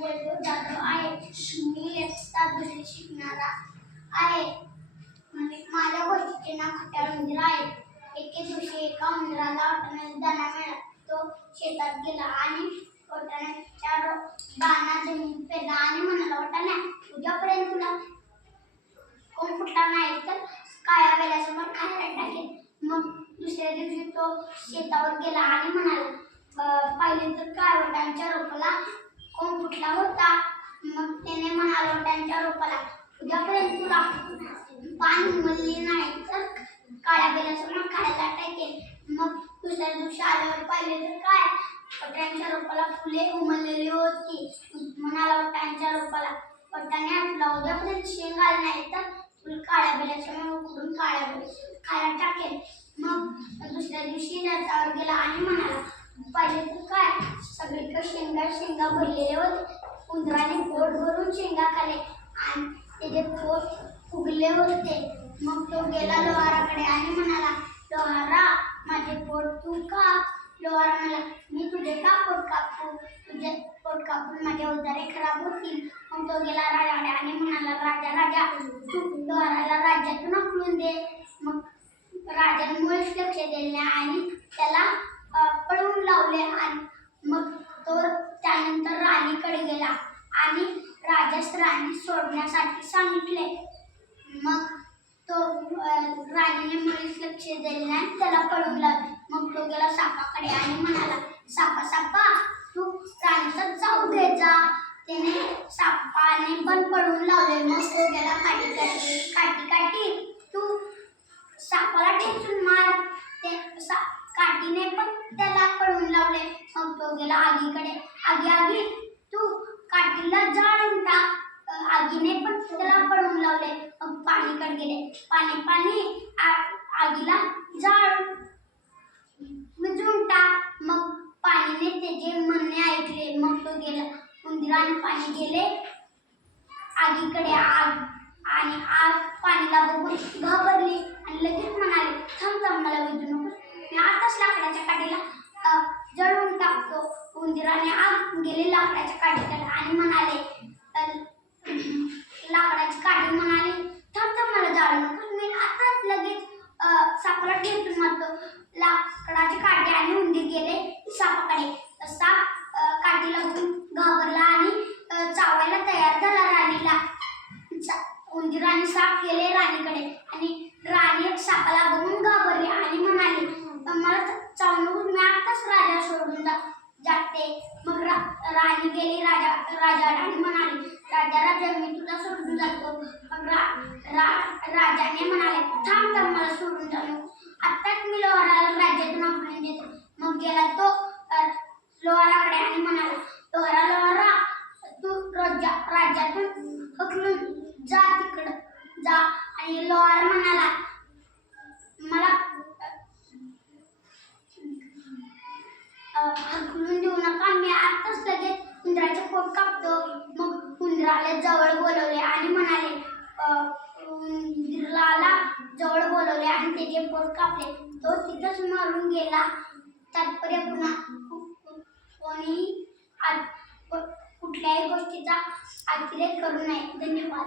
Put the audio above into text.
वैभव जाधव आहे. मी इयत्ता दुसरी शिकणारा आहे. म्हणजे माझ्या गोष्टीचे नाव खट्याळ मंदिर आहे. एके दिवशी एका मंदिराला वाटाण्याचा दाणा मिळाला तो शेतात गेला आणि वाटाण्याच्या रो- दाणा जमीन पेरला आणि म्हणाला वाटाण्या उद्यापर्यंत तुला कोण फुटला नाही तर काळ्या वेल्यासमोर खायला टाकेल. मग दुसऱ्या दिवशी तो शेतावर गेला आणि म्हणाला "अं, पाहिले तर काळवटांच्या रोपाला कोण फुटला होता? मग त्याने म्हणालो त्यांच्या रोपाला उद्यापर्यंत तुला पान उमलली नाही तर काळ्या बेल्यासमोर खायला टाकेल. मग दुसऱ्या दिवशी आल्यावर पाहिले तर काय? पट्ट्यांच्या रोपाला फुले उमललेली होती. म्हणाला वटांच्या रोपाला वटाने आपला उद्यापर्यंत शेंग आली नाही तर तुला काळ्या बेल्यासमोर उकडून काळ्या बेल्या खायला टाकेल. मग दुसऱ्या दिवशी रस्त्यावर गेला आणि म्हणाला पाहिजे तर काय? सगळीकडे शेंगा शेंगा भरलेले होते. उंदराने पोट भरून शेंगा खाल्ले. आणि त्याचे पोट फुगले होते मग तो गेला लोहाराकडे आणि म्हणाला लोहारा माझे पोट तू का लोहारा म्हणाला मी तुझे का पोट कापू? तुझे पोट कापून माझे उदारे खराब होतील. मग तो गेला राजाकडे आणि म्हणाला राजा राजा तू लोहाराला राज्यातून उकळून दे. मग राजाने मुळीच लक्ष दिले आणि त्याला पळवून लावले आणि मग तो त्यानंतर राणीकडे गेला आणि राजास राणी करण्यासाठी सांगितले मग तो राणीने मुळीच लक्ष दिले नाही त्याला पळून लावले मग तो गेला सापाकडे आणि म्हणाला सापा सापा तू राणीचा जाऊ घे जा. त्याने सापाने पण पळून लावले. मग तो गेला काठी काठी काठी काठी. तू सापाला ठेचून मार. ते सा काठीने पण त्याला पळवून लावले. मग तो गेला आगीकडे. आगी आगी तू काठीला जाळून टाक अ, आगीने पण त्याला पळवून लावले मग पाणीकडे गेले. पाणी पाणी आगीला जाळून विजून टाक मग पाणीने त्याचे म्हणणे ऐकले मग तो गेला. उंदिराने पाणी गेले. आगीकडे आग आणि आग पाणीला बघून घाबरली आणि लगेच म्हणाले थांब थांब मला विजू नको. मी आताच लाकडाच्या काठीला जळून टाकतो. उंदिराने आग गेले लाकडाच्या काठीकडे आणि म्हणाले अ, लाकडाची काठी म्हणाली थांब थांब मला जाळू नकोस मी आताच लगेच अ, सापाला ठेचून मारतो लाकडाची काठी आणि उंदीर गेले सापाकडे. साप काठी लागून घाबरला आणि चावायला तयार झाला राणीला. उंदीर आणि साप गेले राणीकडे आणि राणी सापाला बघून घाबरली आणि म्हणाली मला चावून मी आताच राजा सोडून जा जाते. मग रा, राणी गेली राजा राजाला आणि म्हणाली राजा राजा मी तुला सोडून जातो. मग रा, रा, राजाने म्हणाले थांब मग जवळ बोलवले आणि म्हणाले अ, जवळ बोलवले आणि त्याचे पोट कापले. तो तिथंच मरून गेला. तात्पर्य पुन्हा कु- कु- कोणी कुठल्याही गोष्टीचा अतिरेक करू नये. धन्यवाद.